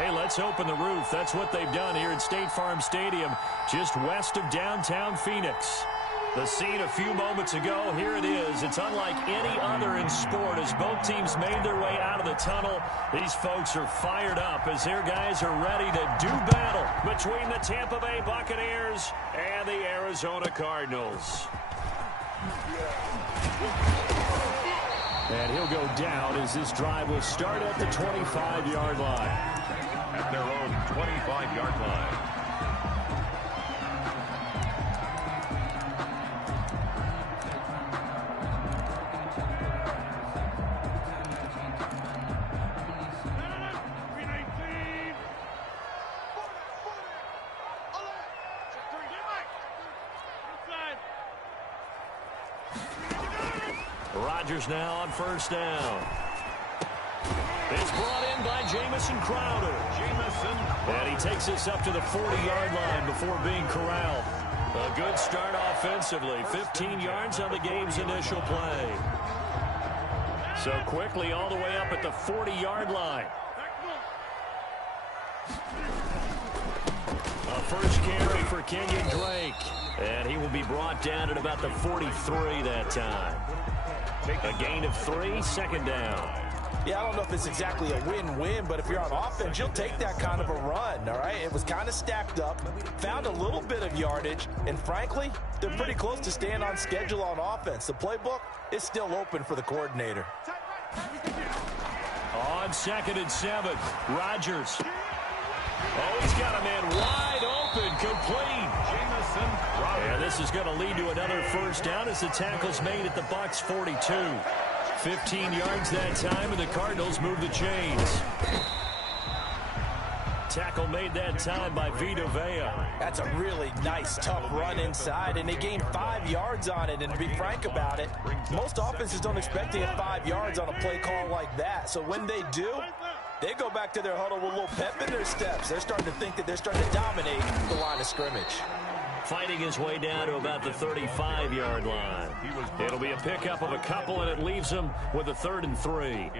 Hey, let's open the roof. That's what they've done here at State Farm Stadium, just west of downtown Phoenix. The scene a few moments ago, here it is. It's unlike any other in sport as both teams made their way out of the tunnel. These folks are fired up as their guys are ready to do battle between the Tampa Bay Buccaneers and the Arizona Cardinals. And he'll go down as this drive will start at the 25-yard line. At their own 25-yard line. Rodgers now on first down. It's brought in by Jamison Crowder. And he takes us up to the 40-yard line before being corralled. A good start offensively. 15 yards on the game's initial play. So quickly all the way up at the 40-yard line. A first carry for Kenyon Drake. And he will be brought down at about the 43 that time. A gain of 3, second down. Yeah, I don't know if it's exactly a win-win, but if you're on offense, you'll take that kind of a run, all right? It was kind of stacked up, found a little bit of yardage, and frankly, they're pretty close to staying on schedule on offense. The playbook is still open for the coordinator. On 2nd and 7, Rodgers. Oh, he's got a man wide open, complete. And this is going to lead to another first down as the tackle's made at the Bucs 42. 15 yards that time, and the Cardinals move the chains. Tackle made that time by Vita Vea. That's a really nice, tough run inside, and they gained 5 yards on it. And to be frank about it, most offenses don't expect to get 5 yards on a play call like that. So when they do, they go back to their huddle with a little pep in their steps. They're starting to think that they're starting to dominate the line of scrimmage. Fighting his way down to about the 35-yard line. It'll be a pickup of a couple, and it leaves him with a 3rd and 3.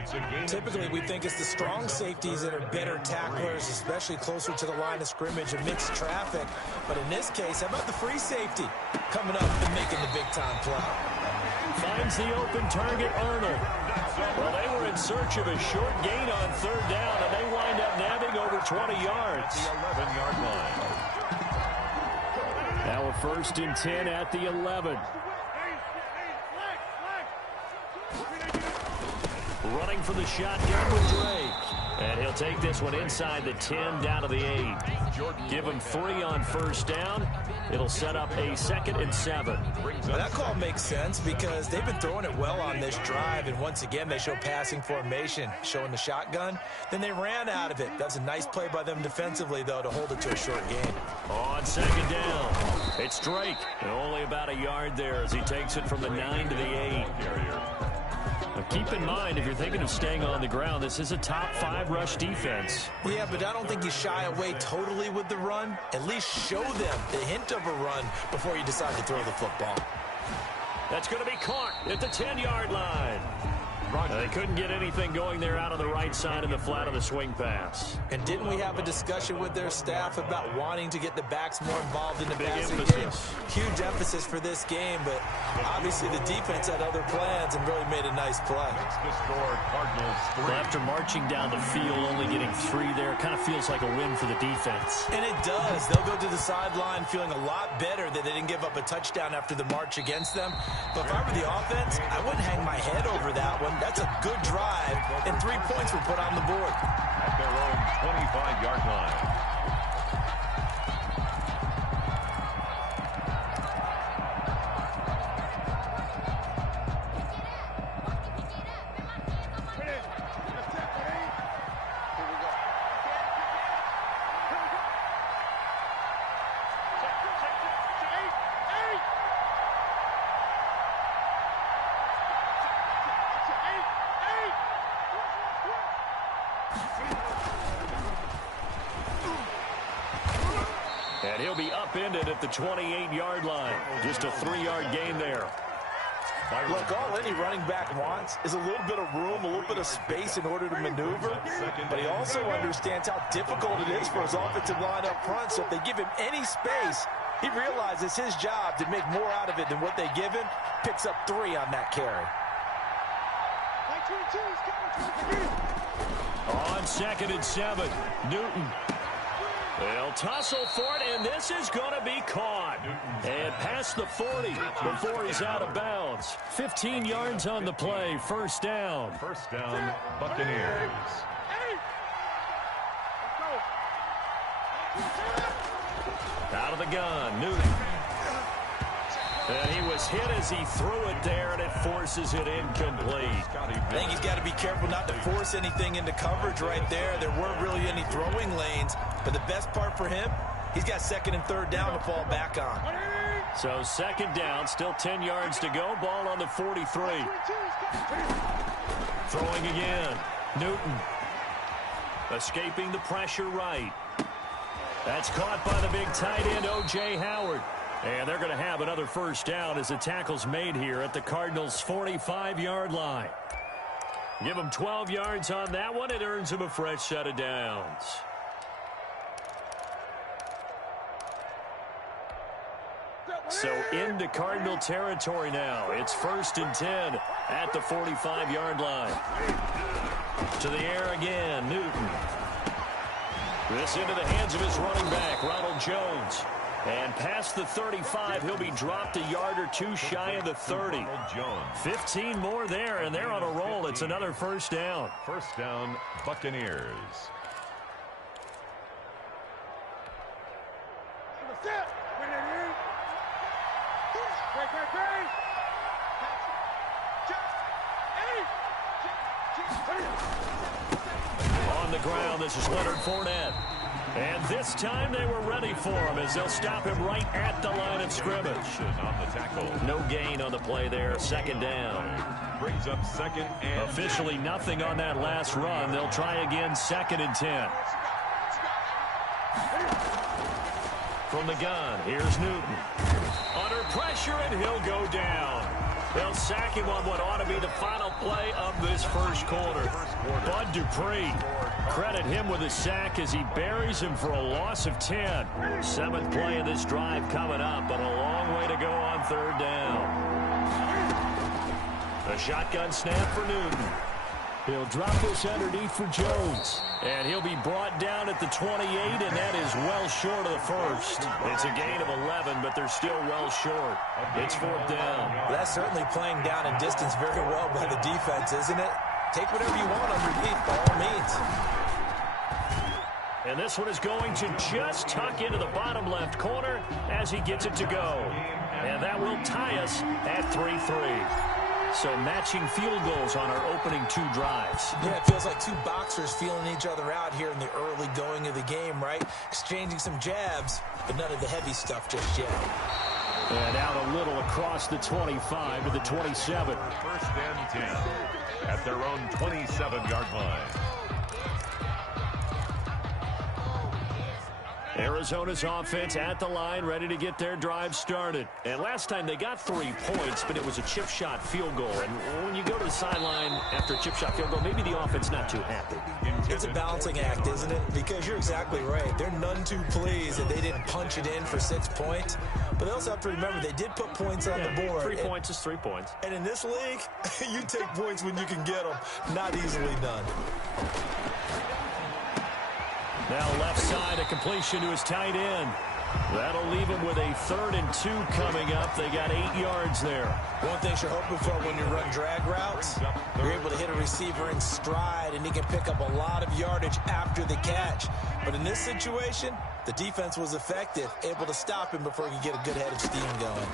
Typically, we think it's the strong safeties that are better tacklers, especially closer to the line of scrimmage amidst traffic. But in this case, how about the free safety coming up and making the big-time play? Finds the open target, Arnold. Well, they were in search of a short gain on 3rd down, and they wind up nabbing over 20 yards. The 11-yard line. Now a 1st and 10 at the 11. Running for the shotgun with Drake. And he'll take this one inside the 10 down to the 8. Give him 3 on first down. It'll set up a 2nd and 7. Well, that call makes sense because they've been throwing it well on this drive, and once again they show passing formation, showing the shotgun. Then they ran out of it. That's a nice play by them defensively, though, to hold it to a short gain. On 2nd down, it's Drake. And only about a yard there as he takes it from the 9 to the 8. Now keep in mind, if you're thinking of staying on the ground, this is a top 5 rush defense. Yeah, but I don't think you shy away totally with the run. At least show them the hint of a run before you decide to throw the football. That's going to be caught at the 10-yard line. They couldn't get anything going there out on the right side in the flat of the swing pass. And didn't we have a discussion with their staff about wanting to get the backs more involved in the passing game? Huge emphasis for this game, but obviously the defense had other plans and really made a nice play. The score, Cardinals 3. Well, after marching down the field, only getting 3 there, kind of feels like a win for the defense. And it does. They'll go to the sideline feeling a lot better that they didn't give up a touchdown after the march against them. But if I were the offense, I wouldn't hang my head over that one. That's a good drive, and 3 points were put on the board. At their own 25-yard line. And he'll be upended at the 28-yard line. Just a 3-yard gain there. Look, all any running back wants is a little bit of room, a little bit of space in order to maneuver, but he also understands how difficult it is for his offensive line up front, so if they give him any space, he realizes his job to make more out of it than what they give him, picks up 3 on that carry. On 2nd and 7, Newton. They'll tussle for it, and this is going to be caught. And past the 40 before he's out of bounds. 15 yards on the play, first down. First down, Buccaneers. Out of the gun, Newton. And he was hit as he threw it there, and it forces it incomplete. I think he's got to be careful not to force anything into coverage right there. There weren't really any throwing lanes, but the best part for him, he's got 2nd and 3rd down to fall back on. So 2nd down, still 10 yards to go, ball on the 43. Throwing again, Newton. Escaping the pressure right. That's caught by the big tight end, O.J. Howard. And they're going to have another first down as the tackle's made here at the Cardinals' 45-yard line. Give them 12 yards on that one. It earns them a fresh set of downs. So into Cardinal territory now. It's 1st and 10 at the 45-yard line. To the air again, Newton. This into the hands of his running back, Ronald Jones. And past the 35, he'll be dropped a yard or 2 shy of the 30. 15 more there, and they're on a roll. It's another first down. First down, Buccaneers. On the ground, this is Leonard Fournette. And this time they were ready for him as they'll stop him right at the line of scrimmage. On the tackle. No gain on the play there, 2nd down. Brings up 2nd and officially nothing on that last run. They'll try again, 2nd and 10. From the gun, here's Newton. Under pressure, and he'll go down. They'll sack him on what ought to be the final play of this first quarter. Bud Dupree, credit him with a sack as he buries him for a loss of 10. 7th play of this drive coming up, but a long way to go on 3rd down. A shotgun snap for Newton. He'll drop this underneath for Jones. And he'll be brought down at the 28, and that is well short of the first. It's a gain of 11, but they're still well short. It's 4th down. Well, that's certainly playing down in distance very well by the defense, isn't it? Take whatever you want underneath, by all means. And this one is going to just tuck into the bottom left corner as he gets it to go. And that will tie us at 3-3. So matching field goals on our opening 2 drives. Yeah, it feels like 2 boxers feeling each other out here in the early going of the game, right? Exchanging some jabs, but none of the heavy stuff just yet. And out a little across the 25 to the 27. 1st and 10 at their own 27-yard line. Arizona's offense at the line, ready to get their drive started. And last time they got 3 points, but it was a chip shot field goal. And when you go to the sideline after a chip shot field goal, maybe the offense not too happy. It's a balancing act, isn't it? Because you're exactly right. They're none too pleased that they didn't punch it in for 6 points. But they also have to remember they did put points on the board. 3 points is 3 points. And in this league, you take points when you can get them. Not easily done. Now left side, a completion to his tight end. That'll leave him with a 3rd and 2 coming up. They got 8 yards there. One thing you're hoping for when you run drag routes, you're able to hit a receiver in stride, and he can pick up a lot of yardage after the catch. But in this situation, the defense was effective, able to stop him before he could get a good head of steam going.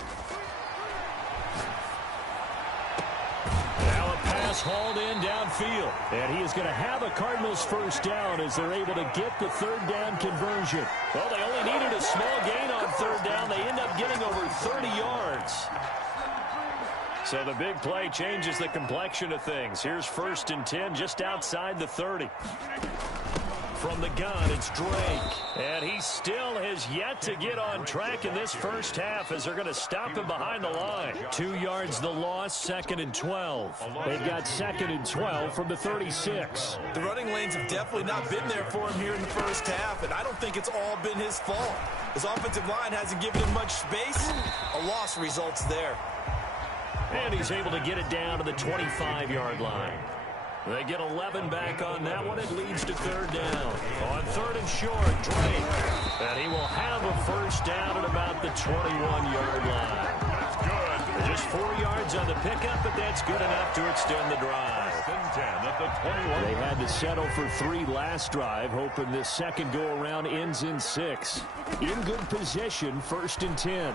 Now a pass hauled in downfield. And he is going to have a Cardinals first down as they're able to get the 3rd down conversion. Well, they only needed a small gain on 3rd down. They end up getting over 30 yards. So the big play changes the complexion of things. Here's 1st and 10 just outside the 30. From the gun, it's Drake. And he still has yet to get on track in this first half as they're going to stop him behind the line. 2 yards the loss, 2nd and 12. They've got 2nd and 12 from the 36. The running lanes have definitely not been there for him here in the first half, and I don't think it's all been his fault. His offensive line hasn't given him much space. A loss results there. And he's able to get it down to the 25-yard line. They get 11 back on that one. It leads to 3rd down. On 3rd and short, Drake. And he will have a first down at about the 21-yard line. That's good. Just 4 yards on the pickup, but that's good enough to extend the drive. 10 at the 21. They had to settle for 3 last drive, hoping this second go-around ends in 6. In good position, 1st and 10.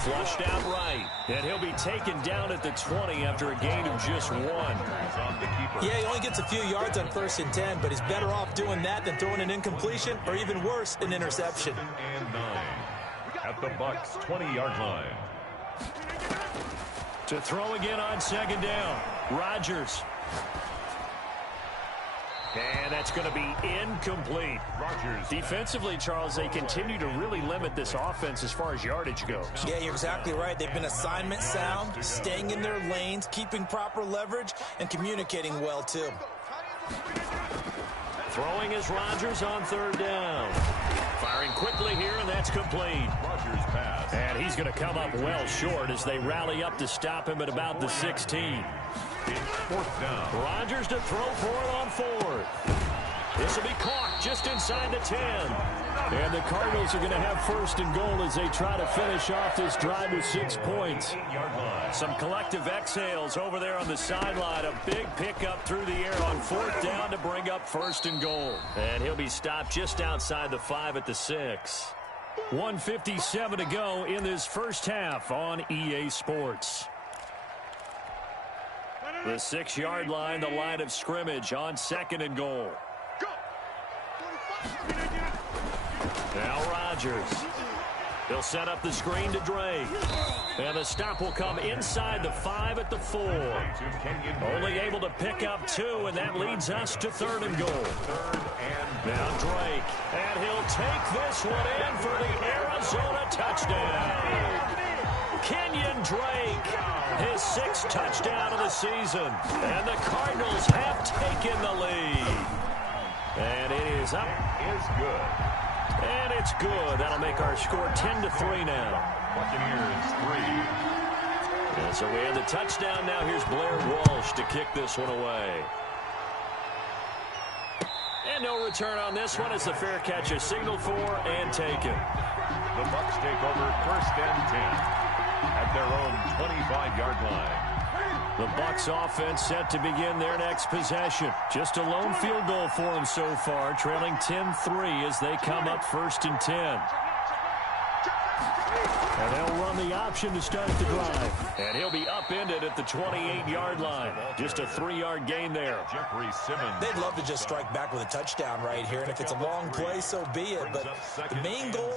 Flushed out right, and he'll be taken down at the 20 after a gain of just 1. Yeah, he only gets a few yards on 1st and 10, but he's better off doing that than throwing an incompletion, or even worse, an interception. And 9 at the Bucs 20-yard line. To throw again on 2nd down, Rodgers. And that's going to be incomplete. Rodgers. Defensively, Charles, they continue to really limit this offense as far as yardage goes. Yeah, you're exactly right. They've been assignment sound, staying in their lanes, keeping proper leverage, and communicating well, too. Throwing is Rodgers on 3rd down. Firing quickly here, and that's complete. Rodgers pass. And he's going to come up well short as they rally up to stop him at about the 16. 4th down. Rodgers to throw for it on 4th. This will be caught just inside the 10. And the Cardinals are going to have 1st and goal as they try to finish off this drive with 6 points. 8-yard line. Some collective exhales over there on the sideline. A big pickup through the air on 4th down to bring up 1st and goal. And he'll be stopped just outside the 5 at the 6. 1:57 to go in this first half on EA Sports. The 6-yard line, the line of scrimmage on 2nd and goal. Now Rodgers. He'll set up the screen to Drake. And the stop will come inside the 5 at the 4. Only able to pick up 2, and that leads us to 3rd and goal. Now Drake. And he'll take this one in for the Arizona touchdown. Kenyon Drake, his 6th touchdown of the season. And the Cardinals have taken the lead. And it is up. Is good. And it's good. That'll make our score 10-3 now. Buccaneers 3. And so we have the touchdown. Now here's Blair Walsh to kick this one away. And no return on this one as the fair catch is signaled for and taken. The Bucs take over 1st and 10 at their own 25-yard line. The Bucs offense set to begin their next possession. Just a lone field goal for them so far, trailing 10-3 as they come up 1st and 10. And they'll run the option to start the drive. And he'll be upended at the 28-yard line. Just a 3-yard gain there. Jeffrey Simmons. They'd love to just strike back with a touchdown right here, and if it's a long play, so be it. But the main goal,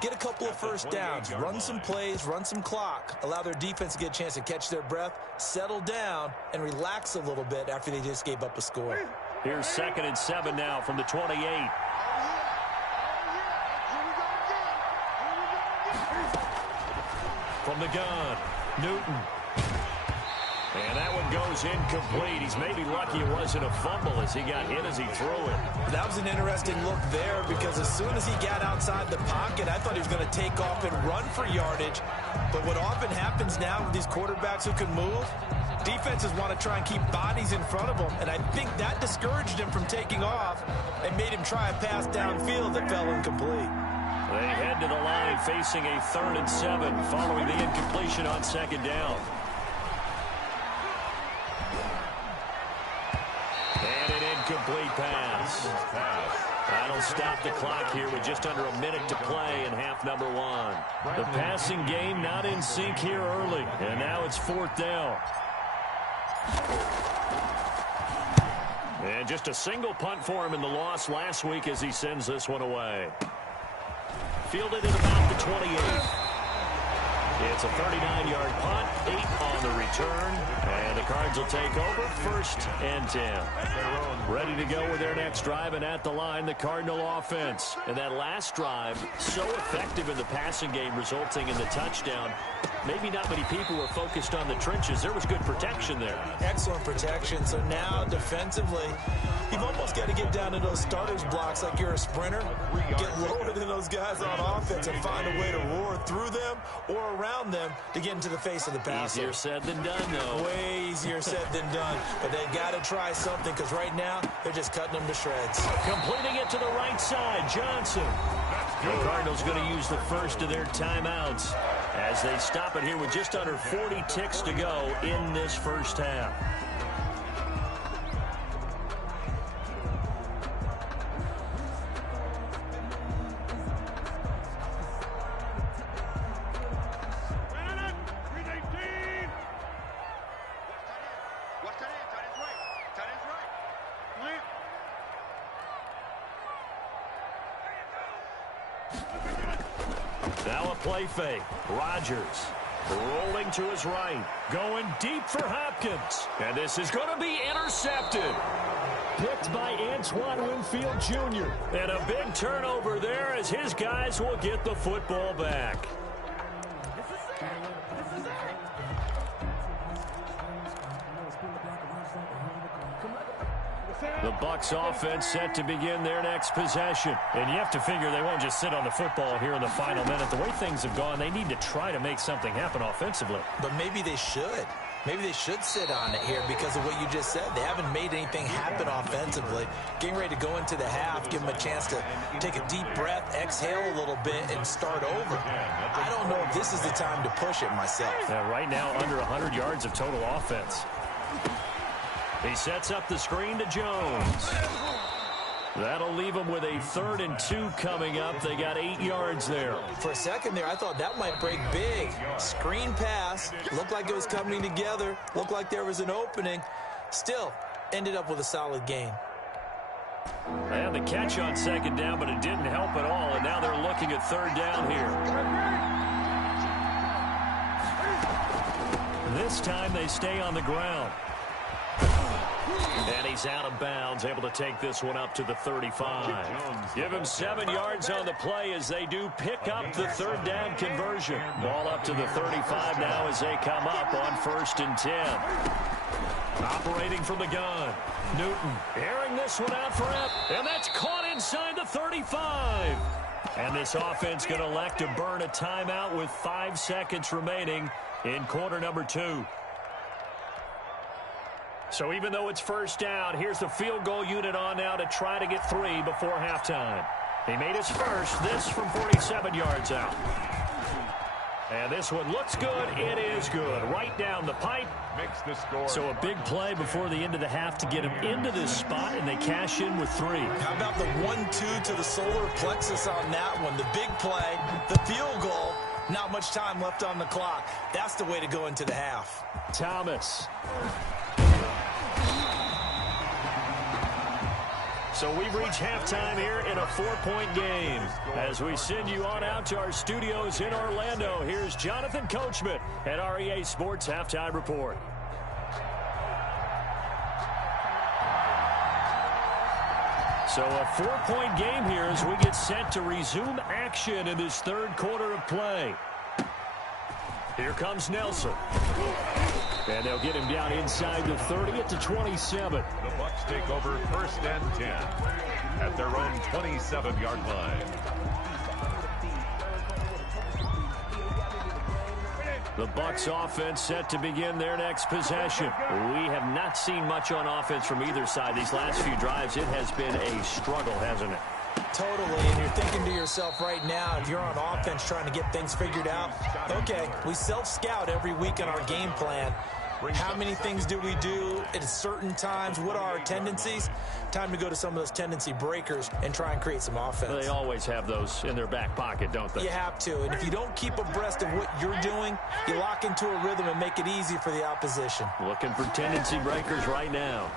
get a couple of first downs, run some plays, run some clock, allow their defense to get a chance to catch their breath, settle down, and relax a little bit after they just gave up a score. Here's 2nd and 7 now from the 28. From the gun, Newton. And that one goes incomplete. He's maybe lucky it wasn't a fumble as he got hit as he threw it. That was an interesting look there because as soon as he got outside the pocket, I thought he was going to take off and run for yardage. But what often happens now with these quarterbacks who can move, defenses want to try and keep bodies in front of them. And I think that discouraged him from taking off and made him try a pass downfield that fell incomplete. They head to the line facing a 3rd and 7 following the incompletion on 2nd down. And an incomplete pass. That'll stop the clock here with just under a minute to play in half number 1. The passing game not in sync here early. And now it's 4th down. And just a single punt for him in the loss last week as he sends this one away. Fielded at about the 28. It's a 39-yard punt, 8 on the return, and the Cards will take over, 1st and 10. Ready to go with their next drive, and at the line, the Cardinal offense. And that last drive, so effective in the passing game, resulting in the touchdown. Maybe not many people were focused on the trenches. There was good protection there. Excellent protection. So now, defensively, you've almost got to get down to those starters blocks like you're a sprinter. Get lower than those guys on offense and find a way to roar through them or around them to get into the face of the passer. Easier said than done, though. Way easier said than done. But they've got to try something, because right now they're just cutting them to shreds. Completing it to the right side, Johnson. The Cardinals going to use the first of their timeouts as they stop it here with just under 40 ticks to go in this first half. Now a play fake. Rodgers rolling to his right. Going deep for Hopkins. And this is going to be intercepted. Picked by Antoine Winfield Jr. And a big turnover there as his guys will get the football back. The Bucs offense set to begin their next possession. And you have to figure they won't just sit on the football here in the final minute. The way things have gone, they need to try to make something happen offensively. But maybe they should. Maybe they should sit on it here because of what you just said. They haven't made anything happen offensively. Getting ready to go into the half, give them a chance to take a deep breath, exhale a little bit, and start over. I don't know if this is the time to push it myself. Yeah, right now, under 100 yards of total offense. He sets up the screen to Jones. That'll leave him with a 3rd and 2 coming up. They got 8 yards there. For a second there, I thought that might break big. Screen pass. Looked like it was coming together. Looked like there was an opening. Still, ended up with a solid gain. And the catch on 2nd down, but it didn't help at all. And now they're looking at 3rd down here. This time they stay on the ground. And he's out of bounds, able to take this one up to the 35. Give him 7 yards on the play as they do pick up the 3rd down conversion. Ball up to the 35 now as they come up on 1st and 10. Operating from the gun. Newton airing this one out for him. And that's caught inside the 35. And this offense going to elect to burn a timeout with 5 seconds remaining in quarter number 2. So even though it's 1st down, here's the field goal unit on now to try to get 3 before halftime. He made his first, this from 47 yards out. And this one looks good. It is good. Right down the pipe. Makes the score. So a big play before the end of the half to get him into this spot, and they cash in with 3. How about the 1-2 to the solar plexus on that one? The big play, the field goal, not much time left on the clock. That's the way to go into the half. Thomas. So we've reached halftime here in a 4-point game. As we send you on out to our studios in Orlando, here's Jonathan Coachman at REA Sports Halftime Report. So a 4-point game here as we get set to resume action in this 3rd quarter of play. Here comes Nelson. And they'll get him down inside the 30 at the 27. The Bucs take over 1st and 10 at their own 27-yard line. The Bucs offense set to begin their next possession. We have not seen much on offense from either side these last few drives. It has been a struggle, hasn't it? Totally, and you're thinking to yourself right now, if you're on offense trying to get things figured out, okay, we self-scout every week on our game plan. How many things do we do at certain times? What are our tendencies? Time to go to some of those tendency breakers and try and create some offense. They always have those in their back pocket, don't they? You have to, and if you don't keep abreast of what you're doing, you lock into a rhythm and make it easy for the opposition. Looking for tendency breakers right now.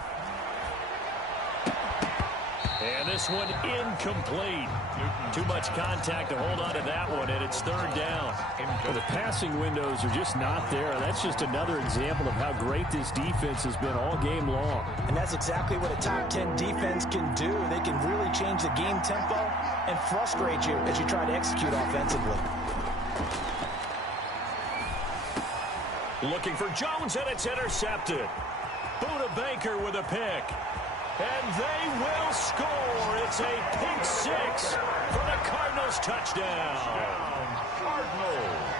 And this one incomplete. Too much contact to hold on to that one, and it's third down. Well, the passing windows are just not there. That's just another example of how great this defense has been all game long. And that's exactly what a top 10 defense can do. They can really change the game tempo and frustrate you as you try to execute offensively. Looking for Jones, and it's intercepted. Buda Baker with a pick. And they will score. It's a pick six for the Cardinals touchdown. Cardinals.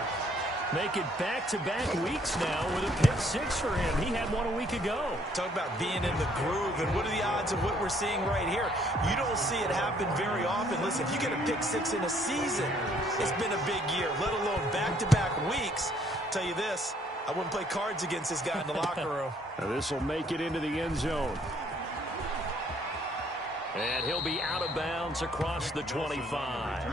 Make it back-to-back weeks now with a pick six for him. He had one a week ago. Talk about being in the groove, and what are the odds of what we're seeing right here? You don't see it happen very often. Listen, if you get a pick six in a season, it's been a big year, let alone back-to-back weeks. I'll tell you this, I wouldn't play cards against this guy in the locker room. Now this will make it into the end zone. And he'll be out of bounds across the 25.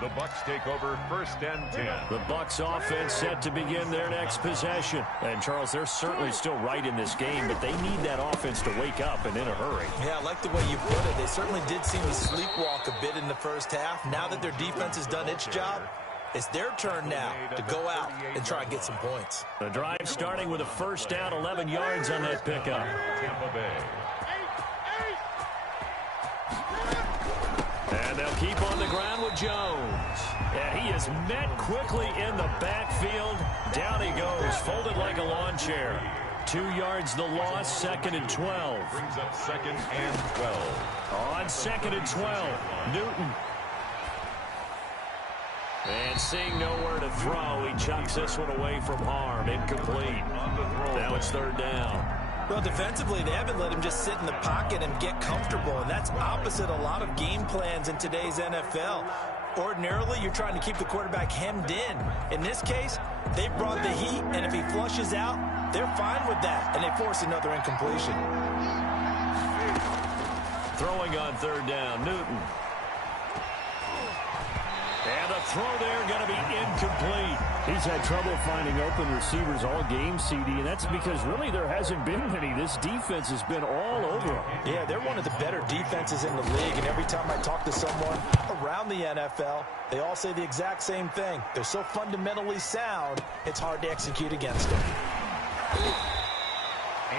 The Bucs take over first and 10. The Bucs offense set to begin their next possession. And, Charles, they're certainly still right in this game, but they need that offense to wake up and in a hurry. Yeah, I like the way you put it. They certainly did seem to sleepwalk a bit in the first half. Now that their defense has done its job, it's their turn now to go out and try and get some points. The drive starting with a first down, 11 yards on that pickup. Tampa Bay. And they'll keep on the ground with Jones. And he is met quickly in the backfield. Down he goes, folded like a lawn chair. 2 yards the loss, second and 12. Brings up second and 12. On second and 12, Newton. And seeing nowhere to throw, he chucks this one away from harm. Incomplete. Now it's third down. Well, defensively, they haven't let him just sit in the pocket and get comfortable, and that's opposite a lot of game plans in today's NFL. Ordinarily, you're trying to keep the quarterback hemmed in. In this case, they brought the heat, and if he flushes out, they're fine with that, and they force another incompletion. Throwing on third down, Newton. And the throw there going to be incomplete. He's had trouble finding open receivers all game, CD, and that's because really there hasn't been many. This defense has been all over them. Yeah, they're one of the better defenses in the league, and every time I talk to someone around the NFL, they all say the exact same thing. They're so fundamentally sound, it's hard to execute against them.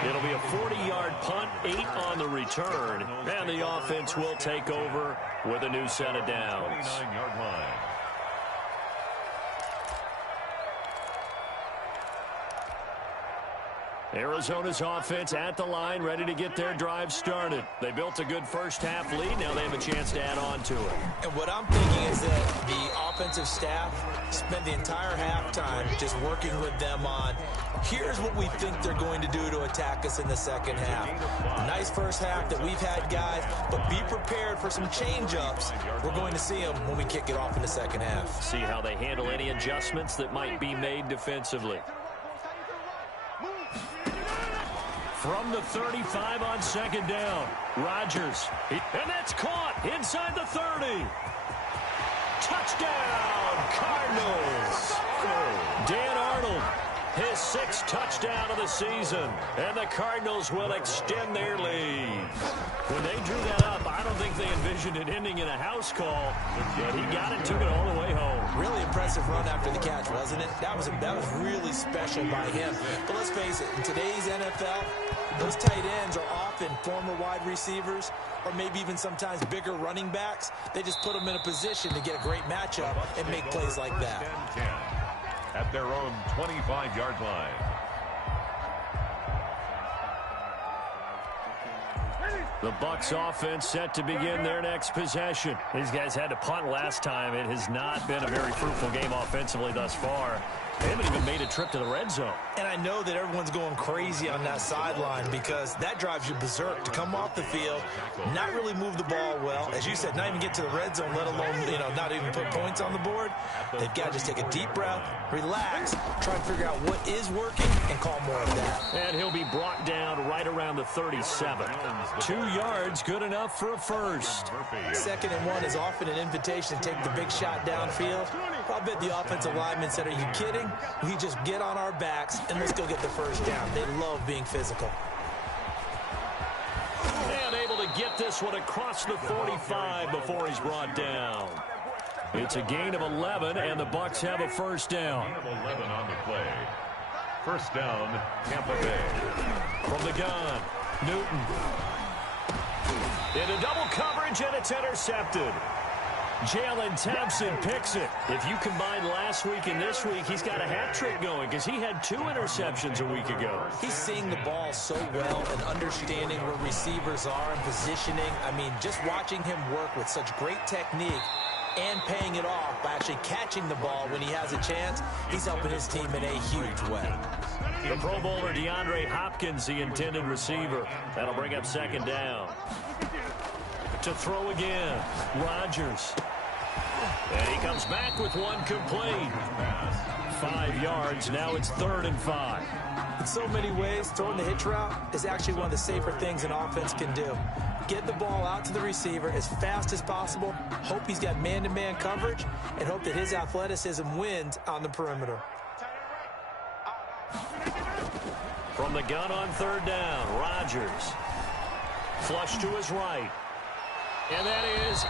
It'll be a 40-yard punt, 8 on the return, and the offense will take over with a new set of downs. 29-yard line. Arizona's offense at the line, ready to get their drive started. They built a good first-half lead. Now they have a chance to add on to it. And what I'm thinking is that the offensive staff spent the entire halftime just working with them on, here's what we think they're going to do to attack us in the second half. Nice first half that we've had, guys, but be prepared for some change-ups. We're going to see them when we kick it off in the second half. See how they handle any adjustments that might be made defensively. From the 35 on second down, Rodgers. And that's caught inside the 30. Touchdown, Cardinals. Dan Arnold, his 6th touchdown of the season. And the Cardinals will extend their lead. When they drew that up, I don't think they envisioned it ending in a house call. But he got it, took it all the way home. Really impressive run after the catch, wasn't it? That was really special by him. But let's face it, in today's NFL, those tight ends are often former wide receivers or maybe even sometimes bigger running backs. They just put them in a position to get a great matchup and make plays like that. At their own 25-yard line. The Bucs offense set to begin their next possession. These guys had to punt last time. It has not been a very fruitful game offensively thus far. They haven't even made a trip to the red zone. And I know that everyone's going crazy on that sideline because that drives you berserk to come off the field, not really move the ball well. As you said, not even get to the red zone, let alone, not even put points on the board. They've got to just take a deep breath, relax, try to figure out what is working, and call more of that. And he'll be brought down right around the 37. 2 yards, good enough for a first. 2nd and 1 is often an invitation to take the big shot downfield. I bet the offensive lineman said, are you kidding? We just get on our backs and let's go get the first down. They love being physical. And able to get get this one across the 45 before he's brought down. It's a gain of 11, and the Bucs have a first down. Gain of 11 on the play. First down, Tampa Bay. From the gun, Newton. Into double coverage, and it's intercepted. Jalen Thompson picks it. If you combine last week and this week, he's got a hat trick going because he had 2 interceptions a week ago. He's seeing the ball so well and understanding where receivers are and positioning. I mean, just watching him work with such great technique and paying it off by actually catching the ball when he has a chance, he's helping his team in a huge way. The Pro Bowler DeAndre Hopkins, the intended receiver. That'll bring up second down. To throw again, Rodgers. And he comes back with one complete. 5 yards, now it's 3rd and 5. In so many ways, throwing the hitch route is actually one of the safer things an offense can do. Get the ball out to the receiver as fast as possible, hope he's got man-to-man coverage, and hope that his athleticism wins on the perimeter. From the gun on 3rd down, Rodgers. Flush to his right. And that is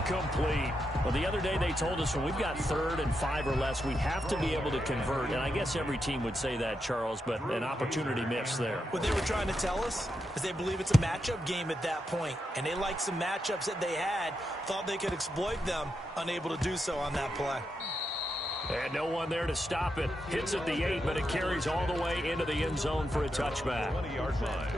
incomplete. Well, the other day they told us when we've got 3rd and 5 or less, we have to be able to convert. And I guess every team would say that, Charles, but an opportunity missed there. What they were trying to tell us is they believe it's a matchup game at that point. And they liked some matchups that they had, thought they could exploit them, unable to do so on that play. And no one there to stop it. Hits at the 8, but it carries all the way into the end zone for a touchback. 20-yard line.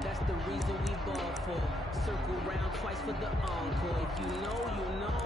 That's the reason we ball for. Circle round twice for the encore. If you know, you know.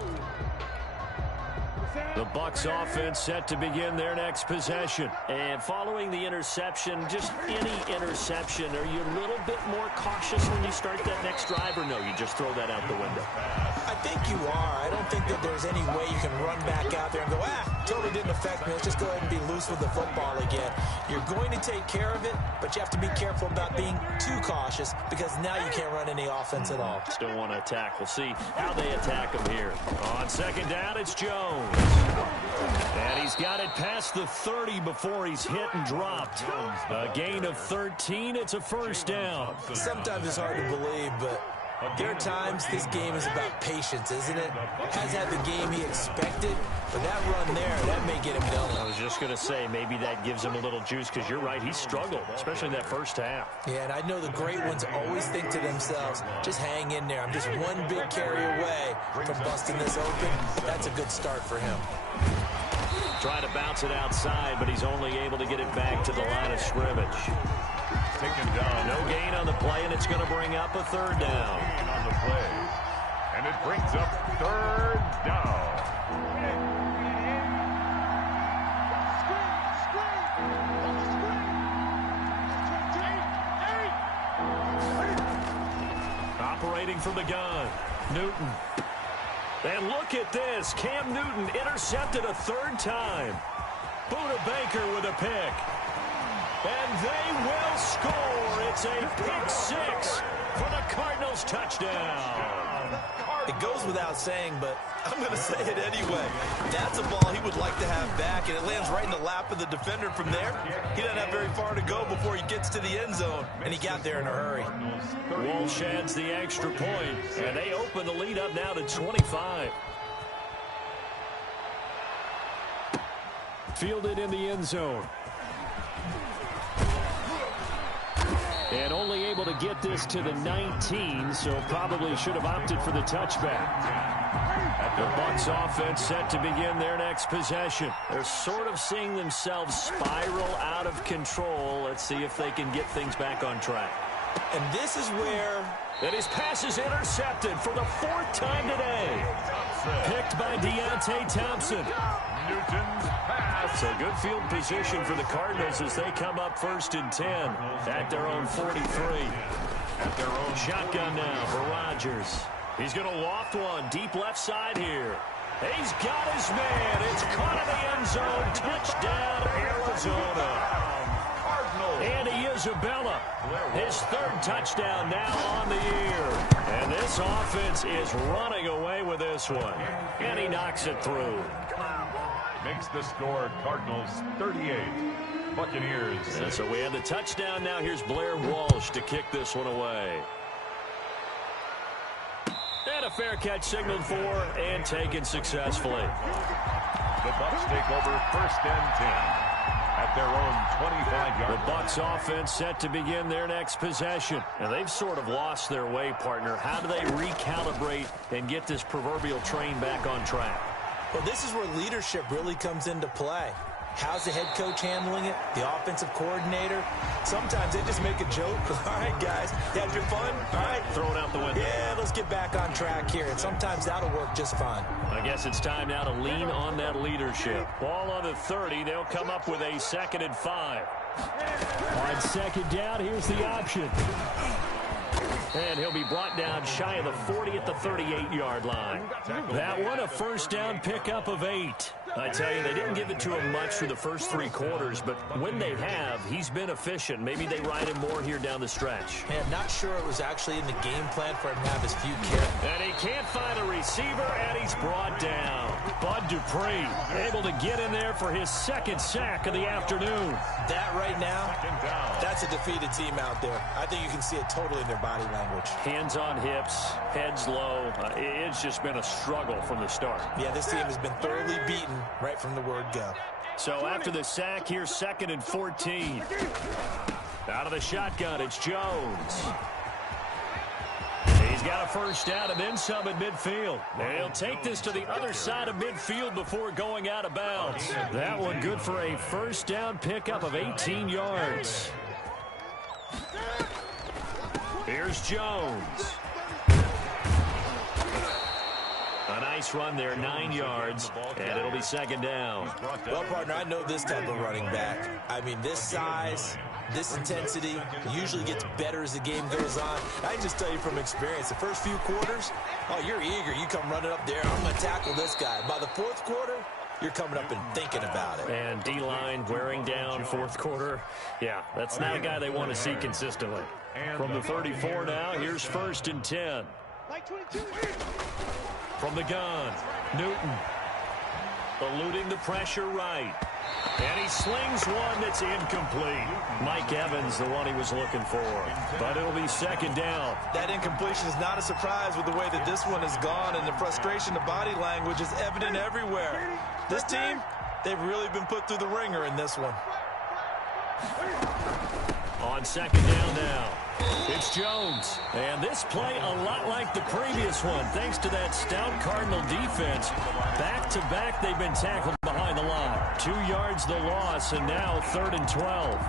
The Bucs offense set to begin their next possession. And following the interception, just any interception, are you a little bit more cautious when you start that next drive, or no, you just throw that out the window? I think you are. I don't think that there's any way you can run back out there and go, totally didn't affect me. Let's just go ahead and be loose with the football again. You're going to take care of it, but you have to be careful about being too cautious because now you can't run any offense at all. Still want to attack. We'll see how they attack him here. On 2nd down, it's Jones. And he's got it past the 30 before he's hit and dropped. A gain of 13. It's a first down. Sometimes it's hard to believe, but there are times this game is about patience, isn't it? Hasn't had the game he expected, but that run there, that may get him going. I was just going to say, maybe that gives him a little juice because you're right, he struggled, especially in that first half. Yeah, and I know the great ones always think to themselves, just hang in there. I'm just one big carry away from busting this open. That's a good start for him. Trying to bounce it outside, but he's only able to get it back to the line of scrimmage. Taken down. No gain on the play, and it's going to bring up a 3rd down. Gain on the play. And it brings up 3rd down. Operating from the gun, Newton. And look at this. Cam Newton intercepted a 3rd time. Buda Baker with a pick. And they will score. It's a pick 6 for the Cardinals touchdown. It goes without saying, but I'm going to say it anyway. That's a ball he would like to have back, and it lands right in the lap of the defender from there. He doesn't have very far to go before he gets to the end zone, and he got there in a hurry. Walsh adds the extra point, and they open the lead up now to 25. Fielded in the end zone. And only able to get this to the 19, so probably should have opted for the touchback. The Bucs offense set to begin their next possession. They're sort of seeing themselves spiral out of control. Let's see if they can get things back on track. And this is where... And his pass is intercepted for the 4th time today. Picked by Deontay Thompson. Newton's pass. So good field position for the Cardinals as they come up 1st and 10 at their own 43. At their own Shotgun now for Rodgers. He's going to loft one deep left side here. He's got his man. It's caught in the end zone. Touchdown, Arizona. Andy Isabella, his 3rd touchdown now on the year. And this offense is running away with this one. And he knocks it through. Makes the score Cardinals 38, Buccaneers. And so we have the touchdown. Now here's Blair Walsh to kick this one away. And a fair catch signaled for and taken successfully. The Bucs take over 1st and 10 at their own 25-yard line. The Bucs offense set to begin their next possession. And they've sort of lost their way, partner. How do they recalibrate and get this proverbial train back on track? Well, this is where leadership really comes into play. How's the head coach handling it? The offensive coordinator? Sometimes they just make a joke. All right, guys, you had your fun? All right. Throw it out the window. Yeah, let's get back on track here. And sometimes that'll work just fine. I guess it's time now to lean on that leadership. Ball on the 30. They'll come up with a 2nd and 5. On 2nd down, here's the option. And he'll be brought down shy of the 40 at the 38-yard line. That one, a 1st down pickup of 8. I tell you, they didn't give it to him much for the first 3 quarters, but when they have, he's been efficient. Maybe they ride him more here down the stretch. Hey, I'm not sure it was actually in the game plan for him to have his few carries. And he can't find a receiver, and he's brought down. Bud Dupree able to get in there for his 2nd sack of the afternoon. That right now, that's a defeated team out there. I think you can see it totally in their body language. Hands on hips, heads low. It's just been a struggle from the start. Yeah, this team has been thoroughly beaten right from the word go. So after the sack, here's 2nd and 14. Out of the shotgun, it's Jones. He's got a 1st down and then some at midfield. And he'll take this to the other side of midfield before going out of bounds. That one good for a 1st down pickup of 18 yards. Here's Jones. A nice run there, 9 yards, and it'll be 2nd down. Well, partner, I know this type of running back. I mean, this size, this intensity usually gets better as the game goes on. I can just tell you from experience, the first few quarters, oh, you're eager. You come running up there, I'm going to tackle this guy. By the 4th quarter, you're coming up and thinking about it. And D-line wearing down 4th quarter. Yeah, that's not a guy they want to see consistently. From the 34 now, here's 1st and 10. From the gun, Newton eluding the pressure right. And he slings one that's incomplete. Mike Evans, the one he was looking for. But it'll be 2nd down. That incompletion is not a surprise with the way that this one has gone, and the frustration, the body language is evident everywhere. This team, they've really been put through the ringer in this one. On 2nd down now, it's Jones. And this play a lot like the previous one, thanks to that stout Cardinal defense. Back-to-back, they've been tackled behind the line. 2 yards the loss, and now 3rd and 12.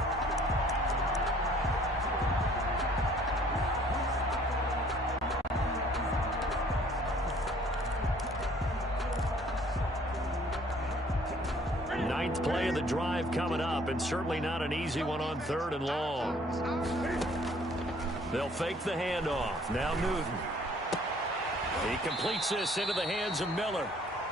Ninth play of the drive coming up, and certainly not an easy one on 3rd and long. They'll fake the handoff. Now Newton. He completes this into the hands of Miller.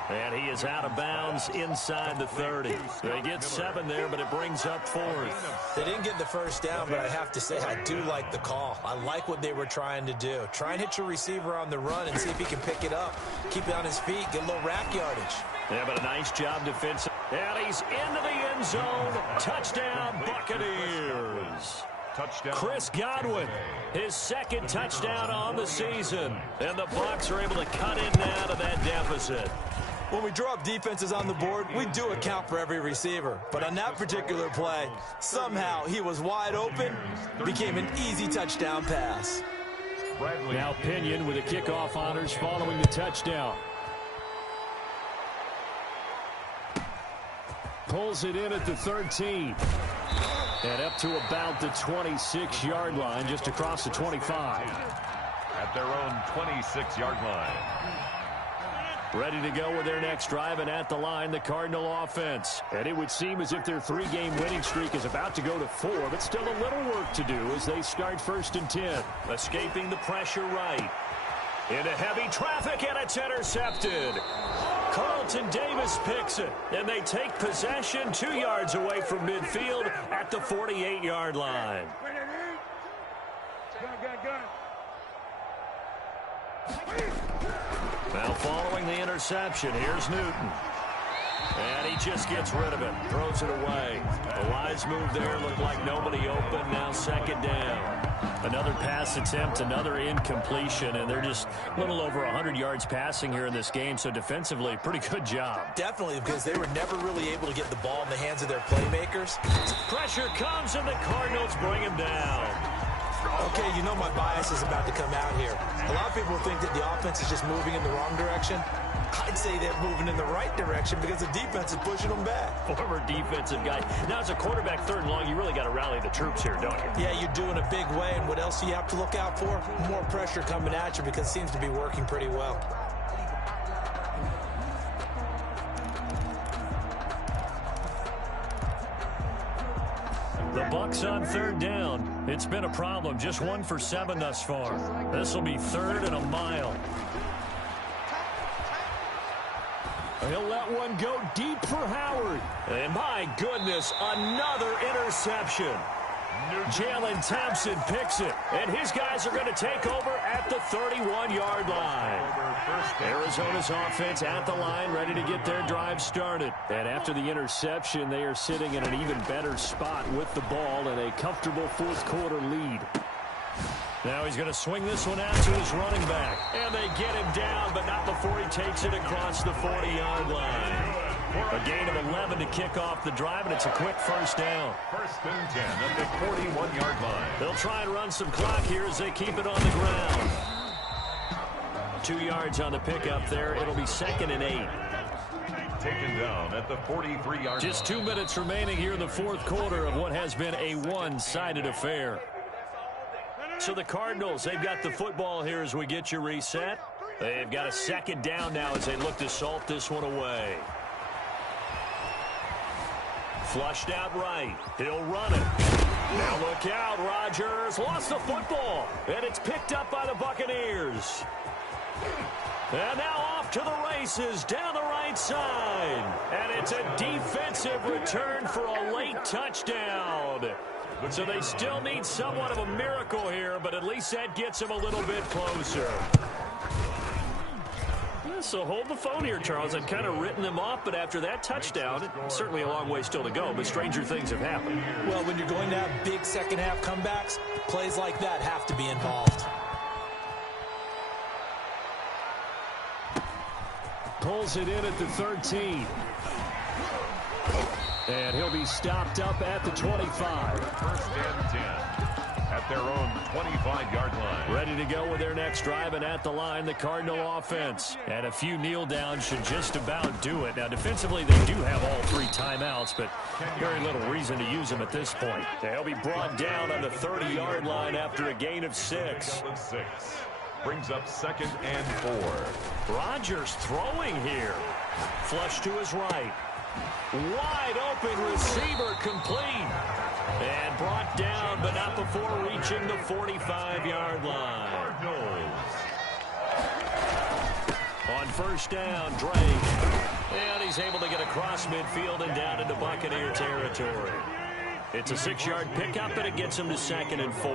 And he is out of bounds inside the 30. They get 7 there, but it brings up 4th. They didn't get the 1st down, but I have to say I do like the call. I like what they were trying to do. Try and hit your receiver on the run and see if he can pick it up. Keep it on his feet, get a little rack yardage. Yeah, but a nice job defensive. And he's into the end zone. Touchdown, Buccaneers. Touchdown. Chris Godwin, his 2nd touchdown on the season. And the Bucs are able to cut in now to that deficit. When we draw up defenses on the board, we do account for every receiver. But on that particular play, somehow he was wide open, became an easy touchdown pass. Now Pinion with the kickoff honors following the touchdown. Pulls it in at the 13. And up to about the 26-yard line, just across the 25. At their own 26-yard line. Ready to go with their next drive, and at the line, the Cardinal offense. And it would seem as if their 3-game winning streak is about to go to 4, but still a little work to do as they start 1st and 10. Escaping the pressure right. Into heavy traffic, and it's intercepted. Carlton Davis picks it, and they take possession 2 yards away from midfield at the 48-yard line. Now following the interception, here's Newton. And he just gets rid of it. Throws it away. The wise move there. Looked like nobody open. Now second down. Another pass attempt, another incompletion, and they're just a little over 100 yards passing here in this game, so defensively, pretty good job. Definitely, because they were never really able to get the ball in the hands of their playmakers. Pressure comes, and the Cardinals bring him down. Okay, you know my bias is about to come out here. A lot of people think that the offense is just moving in the wrong direction. I'd say they're moving in the right direction because the defense is pushing them back. Former defensive guy. Now, as a quarterback, third and long, you really got to rally the troops here, don't you? Yeah, you do in a big way. And what else do you have to look out for? More pressure coming at you because it seems to be working pretty well. The Bucs on third down. It's been a problem. Just 1 for 7 thus far. This will be 3rd and a mile. He'll let one go deep for Howard. And my goodness, another interception. Jalen Thompson picks it. And his guys are going to take over at the 31-yard line. Arizona's offense at the line, ready to get their drive started. And after the interception, they are sitting in an even better spot with the ball and a comfortable fourth-quarter lead. Now he's going to swing this one out to his running back. And they get him down, but not before he takes it across the 40-yard line. A gain of 11 to kick off the drive, and it's a quick first down. 1st and 10 at the 41-yard line. They'll try and run some clock here as they keep it on the ground. 2 yards on the pickup there. It'll be 2nd and 8. Taken down at the 43-yard line. Just 2 minutes remaining here in the fourth quarter of what has been a one-sided affair. So the Cardinals, they've got the football here as we get you reset. They've got a 2nd down now as they look to salt this one away. Flushed out right. He'll run it. Now look out, Rodgers lost the football, and it's picked up by the Buccaneers. And now off to the races down the right side. And it's a defensive return for a late touchdown. So they still need somewhat of a miracle here, but at least that gets them a little bit closer. So hold the phone here, Charles. I've kind of written them off, but after that touchdown, it's certainly a long way still to go, but stranger things have happened. Well, when you're going to have big second-half comebacks, plays like that have to be involved. Pulls it in at the 13. And he'll be stopped up at the 25. 1st and 10 at their own 25-yard line. Ready to go with their next drive, and at the line, the Cardinal offense. And a few kneel downs should just about do it. Now, defensively, they do have all 3 timeouts, but very little reason to use them at this point. They'll be brought down on the 30-yard line after a gain of 6. Brings up 2nd and 4. Rodgers throwing here. Flush to his right. Wide open receiver complete. And brought down, but not before reaching the 45-yard line. On 1st down, Drake. And he's able to get across midfield and down into Buccaneer territory. It's a 6-yard pickup, and it gets him to 2nd and 4.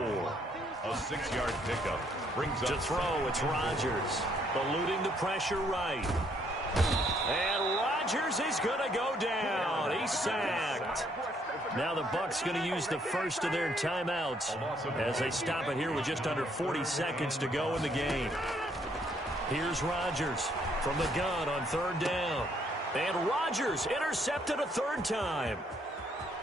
A 6-yard pickup brings up to throw. It's Rodgers eluding the pressure right. And Rodgers is going to go down. He's sacked. Now the Bucs going to use the first of their timeouts as they stop it here with just under 40 seconds to go in the game. Here's Rodgers from the gun on 3rd down. And Rodgers intercepted a 3rd time.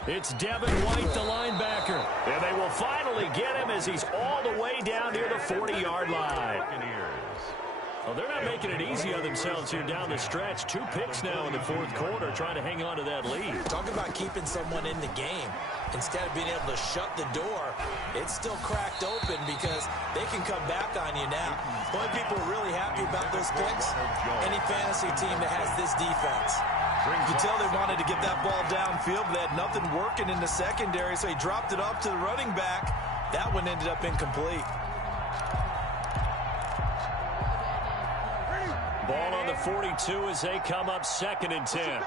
It's Devin White, the linebacker. And they will finally get him as he's all the way down near the 40-yard line. Well, they're not making it easy on themselves here down the stretch. 2 picks now in the fourth quarter, trying to hang on to that lead. Talk about keeping someone in the game. Instead of being able to shut the door, it's still cracked open because they can come back on you now. The only people really happy about those picks, any fantasy team that has this defense. You can tell they wanted to get that ball downfield, but they had nothing working in the secondary, so he dropped it off to the running back. That one ended up incomplete. Ball on the 42 as they come up 2nd and 10.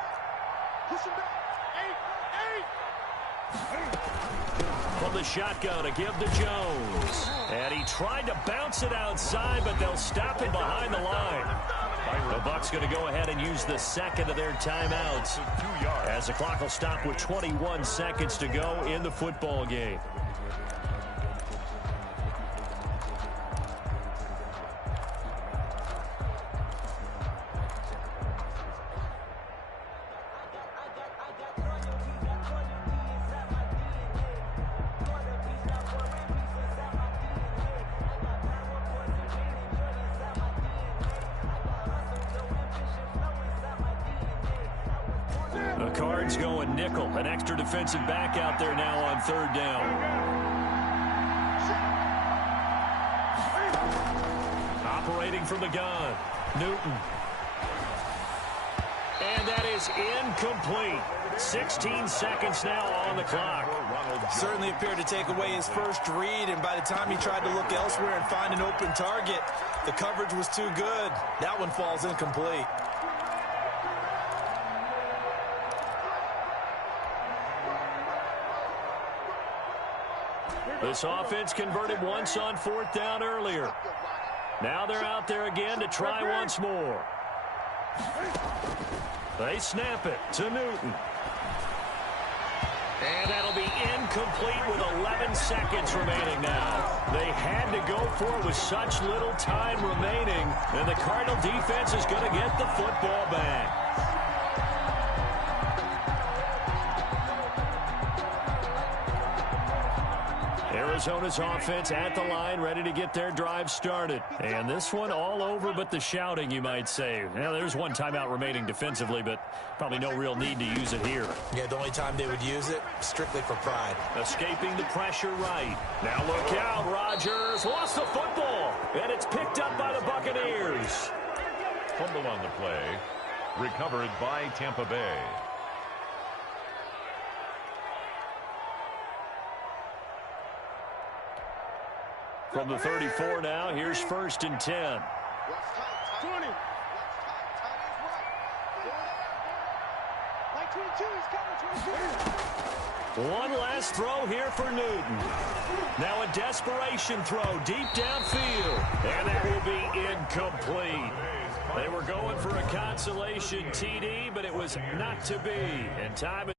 From the shotgun to give to Jones. And he tried to bounce it outside, but they'll stop him behind the line. The Bucs going to go ahead and use the second of their timeouts as the clock will stop with 21 seconds to go in the football game. The Cards going nickel. An extra defensive back out there now on third down. Operating from the gun, Newton. And that is incomplete. 16 seconds now on the clock. Certainly appeared to take away his first read, and by the time he tried to look elsewhere and find an open target, the coverage was too good. That one falls incomplete. This offense converted once on fourth down earlier. Now they're out there again to try once more. They snap it to Newton. And that'll be incomplete with 11 seconds remaining now. They had to go for it with such little time remaining, and the Cardinal defense is going to get the football back. Arizona's offense at the line, ready to get their drive started. And this one all over but the shouting, you might say. Now, there's one timeout remaining defensively, but probably no real need to use it here. Yeah, the only time they would use it, strictly for pride. Escaping the pressure right. Now look out, Rodgers lost the football, and it's picked up by the Buccaneers. Fumble on the play, recovered by Tampa Bay. From the 34 now, here's 1st and 10. 20. Like 22, he's coming, 22. One last throw here for Newton. Now a desperation throw deep downfield, and that will be incomplete. They were going for a consolation TD, but it was not to be. And time